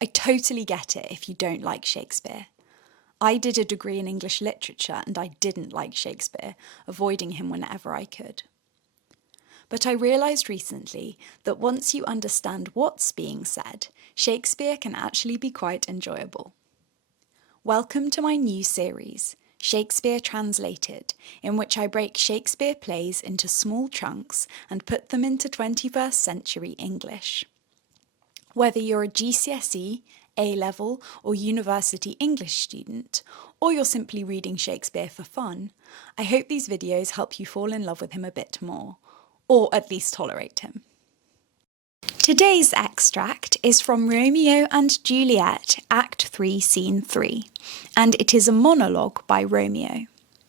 I totally get it if you don't like Shakespeare. I did a degree in English literature and I didn't like Shakespeare, avoiding him whenever I could. But I realised recently that once you understand what's being said, Shakespeare can actually be quite enjoyable. Welcome to my new series, Shakespeare Translated, in which I break Shakespeare plays into small chunks and put them into 21st century English. Whether you're a GCSE, A-level or university English student, or you're simply reading Shakespeare for fun, I hope these videos help you fall in love with him a bit more, or at least tolerate him. Today's extract is from Romeo and Juliet, Act 3, Scene 3, and it is a monologue by Romeo.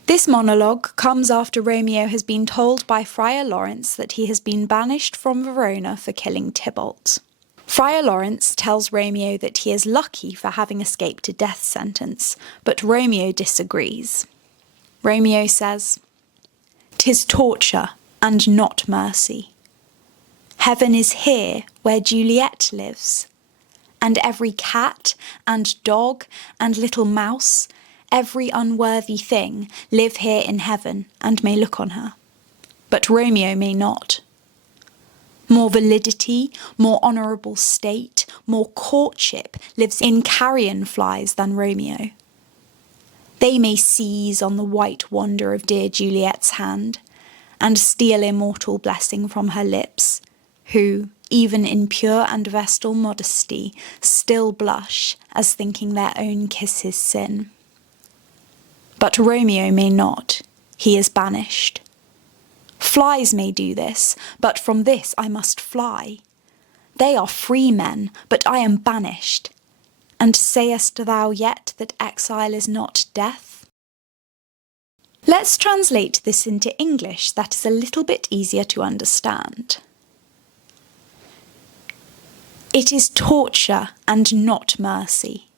This monologue comes after Romeo has been told by Friar Lawrence that he has been banished from Verona for killing Tybalt. Friar Lawrence tells Romeo that he is lucky for having escaped a death sentence, but Romeo disagrees. Romeo says, "'Tis torture and not mercy. Heaven is here where Juliet lives, and every cat and dog and little mouse, every unworthy thing live here in heaven and may look on her. But Romeo may not. More validity, more honourable state, more courtship lives in carrion flies than Romeo. They may seize on the white wonder of dear Juliet's hand, and steal immortal blessing from her lips, who, even in pure and vestal modesty, still blush as thinking their own kisses sin. But Romeo may not, he is banished. Flies may do this, but from this I must fly. They are free men, but I am banished. And sayest thou yet that exile is not death?" Let's translate this into English that is a little bit easier to understand. It is torture and not mercy.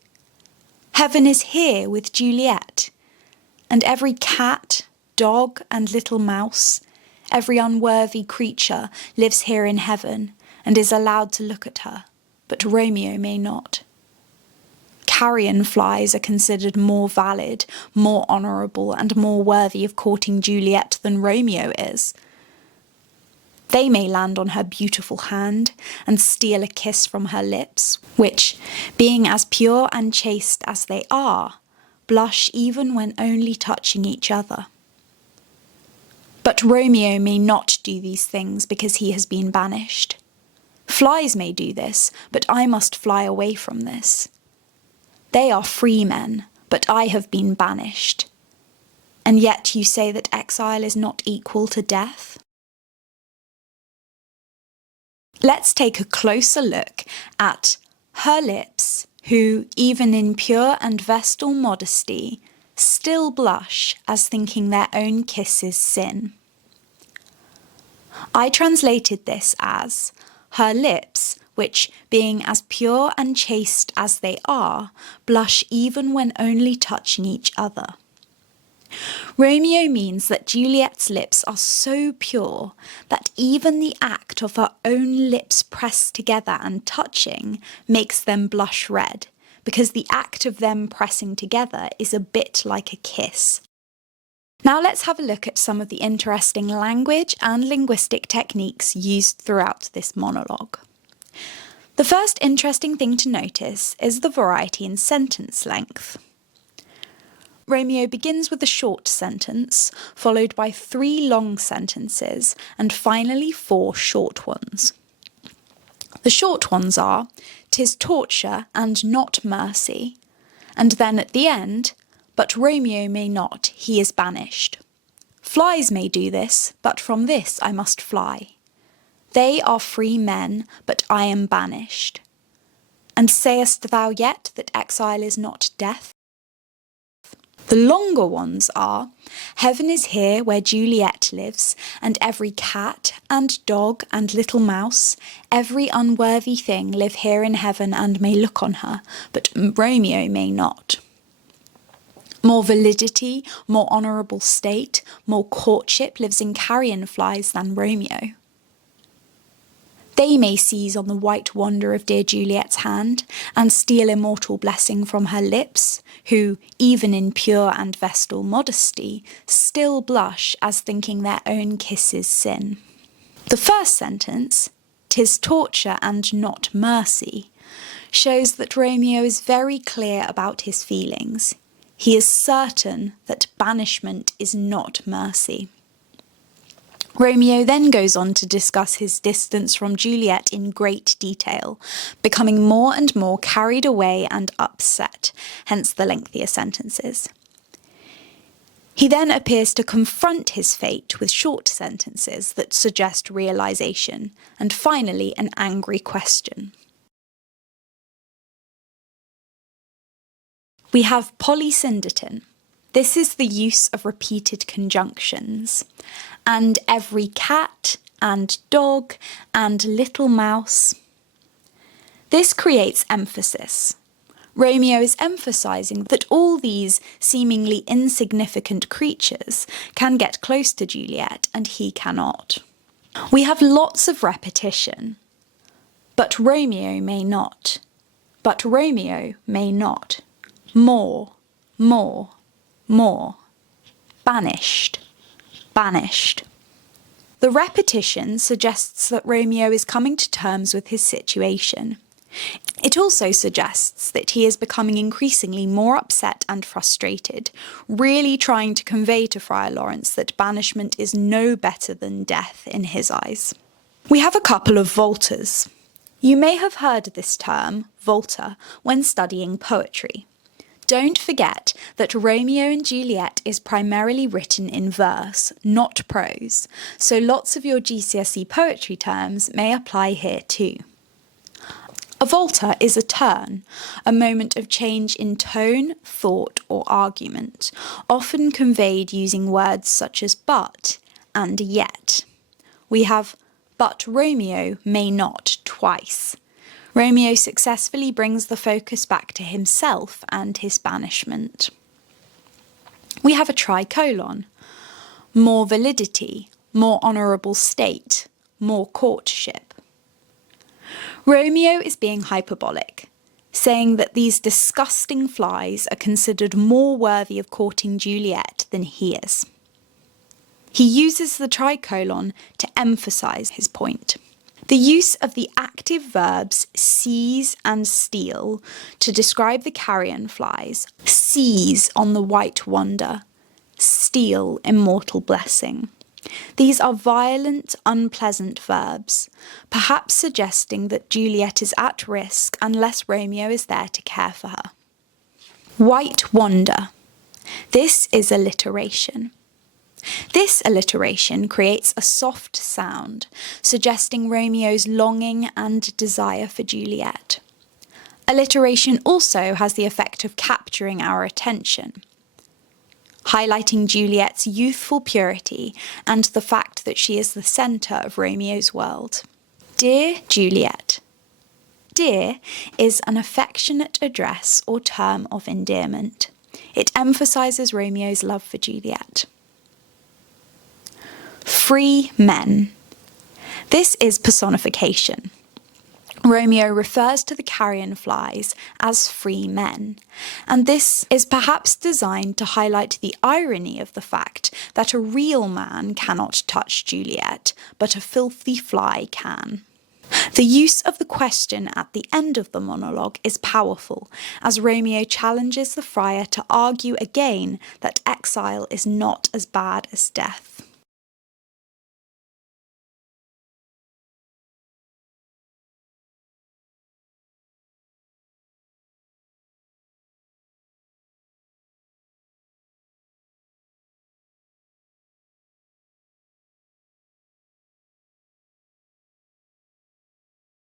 Heaven is here with Juliet, and every cat, dog and little mouse, every unworthy creature lives here in heaven and is allowed to look at her, but Romeo may not. Carrion flies are considered more valid, more honourable and more worthy of courting Juliet than Romeo is. They may land on her beautiful hand and steal a kiss from her lips, which, being as pure and chaste as they are, blush even when only touching each other. But Romeo may not do these things because he has been banished. Flies may do this, but I must fly away from this. They are free men, but I have been banished. And yet you say that exile is not equal to death? Let's take a closer look at her lips, who, even in pure and vestal modesty, still blush as thinking their own kisses sin. I translated this as, her lips, which, being as pure and chaste as they are, blush even when only touching each other. Romeo means that Juliet's lips are so pure that even the act of her own lips pressed together and touching makes them blush red, because the act of them pressing together is a bit like a kiss. Now let's have a look at some of the interesting language and linguistic techniques used throughout this monologue. The first interesting thing to notice is the variety in sentence length. Romeo begins with a short sentence, followed by 3 long sentences, and finally 4 short ones. The short ones are, "'Tis torture and not mercy," and then at the end, "But Romeo may not, he is banished. Flies may do this, but from this I must fly. They are free men, but I am banished. And sayest thou yet that exile is not death?" The longer ones are, "Heaven is here where Juliet lives, and every cat and dog and little mouse, every unworthy thing live here in heaven and may look on her, but Romeo may not. More validity, more honourable state, more courtship lives in carrion flies than Romeo." They may seize on the white wonder of dear Juliet's hand and steal immortal blessing from her lips, who, even in pure and vestal modesty, still blush as thinking their own kisses sin. The first sentence, "'Tis torture and not mercy," shows that Romeo is very clear about his feelings. He is certain that banishment is not mercy. Romeo then goes on to discuss his distance from Juliet in great detail, becoming more and more carried away and upset, hence the lengthier sentences. He then appears to confront his fate with short sentences that suggest realisation, and finally an angry question. We have polysyndeton. This is the use of repeated conjunctions. And every cat, and dog, and little mouse. This creates emphasis. Romeo is emphasising that all these seemingly insignificant creatures can get close to Juliet and he cannot. We have lots of repetition. But Romeo may not. But Romeo may not. More, more, more. Banished. Banished. The repetition suggests that Romeo is coming to terms with his situation. It also suggests that he is becoming increasingly more upset and frustrated, really trying to convey to Friar Lawrence that banishment is no better than death in his eyes. We have a couple of voltas. You may have heard this term, volta, when studying poetry. Don't forget that Romeo and Juliet is primarily written in verse, not prose, so lots of your GCSE poetry terms may apply here too. A volta is a turn, a moment of change in tone, thought, or argument, often conveyed using words such as but and yet. We have but Romeo may not twice. Romeo successfully brings the focus back to himself and his banishment. We have a tricolon. More validity, more honourable state, more courtship. Romeo is being hyperbolic, saying that these disgusting flies are considered more worthy of courting Juliet than he is. He uses the tricolon to emphasise his point. The use of the active verbs seize and steal to describe the carrion flies, seize on the white wonder, steal immortal blessing. These are violent, unpleasant verbs, perhaps suggesting that Juliet is at risk unless Romeo is there to care for her. White wonder. This is alliteration. This alliteration creates a soft sound, suggesting Romeo's longing and desire for Juliet. Alliteration also has the effect of capturing our attention, highlighting Juliet's youthful purity and the fact that she is the centre of Romeo's world. Dear Juliet. Dear is an affectionate address or term of endearment. It emphasises Romeo's love for Juliet. Free men. This is personification. Romeo refers to the carrion flies as free men, and this is perhaps designed to highlight the irony of the fact that a real man cannot touch Juliet, but a filthy fly can. The use of the question at the end of the monologue is powerful, as Romeo challenges the friar to argue again that exile is not as bad as death.